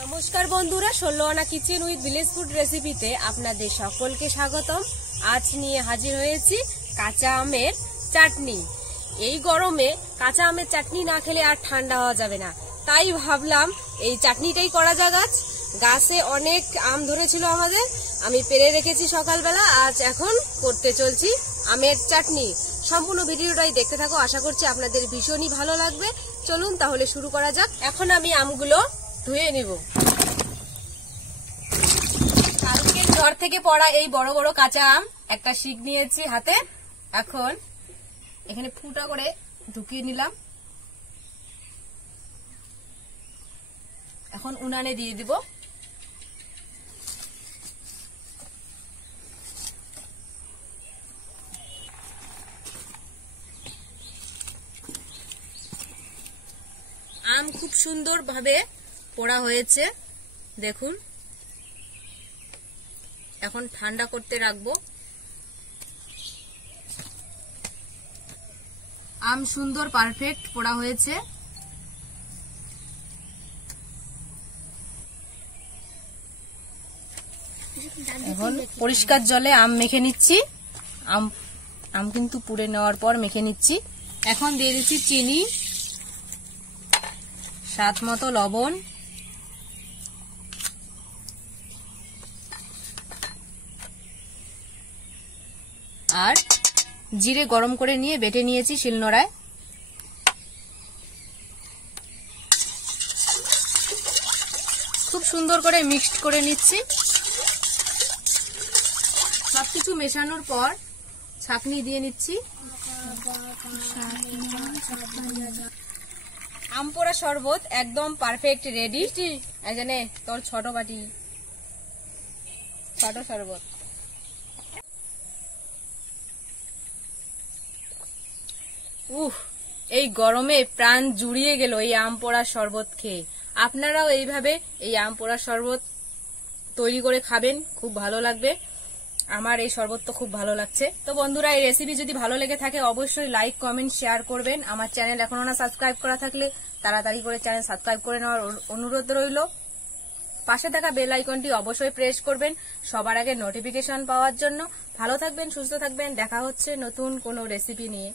নমস্কার বন্ধুরা, 16 আনা কিচেন উইথ ভিলেজ ফুড রেসিপিতে আপনাদের সকলকে স্বাগতম। আজ নিয়ে হাজির হয়েছি কাঁচা আমের চাটনি। এই গরমে কাঁচা আমের চাটনি না খেলে আর ঠান্ডা হওয়া যাবে না, তাই ভাবলাম এই চাটনিটাই করা যাক। গাছে অনেক আম ধরেছিল আমাদের, আমি পেরে রেখেছি সকালবেলা। আজ এখন করতে চলছি আমের চাটনি। সম্পূর্ণ ভিডিওটাই দেখতে থাকো, আশা করছি আপনাদের ভীষণই ভালো লাগবে। চলুন তাহলে শুরু করা যাক। এখন আমি আমগুলো ধুয়ে নিব। কালকে ঘর থেকে পড়া এই বড় বড় কাঁচা আম একটা শিক নিয়েছি হাতে। এখন এখানে ফুটা করে ঢুকিয়ে নিলাম। এখন উনানে দিয়ে দিব। আম খুব সুন্দর ভাবে পোড়া হয়েছে, দেখুন। এখন ঠান্ডা করতে রাখবো। আম সুন্দর পারফেক্ট পোড়া হয়েছে। এখন পরিষ্কার জলে আম মেখে নিচ্ছি। আম কিন্তু পুড়ে নেওয়ার পর মেখে নিচ্ছি। এখন দিয়ে দিচ্ছি চিনি, স্বাদ মতো লবণ, আর জিরে গরম করে নিয়ে বেটে নিয়েছি শিলনোড়ায়। খুব সুন্দর করে মিক্সড করে নিচ্ছি। সবকিছু মেশানোর পর ছাঁকনি দিয়ে নিচ্ছি। আম পোড়া শরবত একদম পারফেক্ট রেডি। এখানে তোর ছোট বাটি, ছোট শরবত। এই গরমে প্রাণ জুড়িয়ে গেল এই আম পোড়া শরবত খেয়ে। আপনারাও এইভাবে এই আম পোড়া শরবত তৈরি করে খাবেন, খুব ভালো লাগবে। আমার এই শরবত তো খুব ভালো লাগছে। তো বন্ধুরা, এই রেসিপি যদি ভালো লেগে থাকে অবশ্যই লাইক, কমেন্ট, শেয়ার করবেন। আমার চ্যানেল এখনো না সাবস্ক্রাইব করা থাকলে তাড়াতাড়ি করে চ্যানেল সাবস্ক্রাইব করে নেওয়ার অনুরোধ রইল। পাশে থাকা বেল আইকনটি অবশ্যই প্রেস করবেন সবার আগে নোটিফিকেশন পাওয়ার জন্য। ভালো থাকবেন, সুস্থ থাকবেন। দেখা হচ্ছে নতুন কোনো রেসিপি নিয়ে।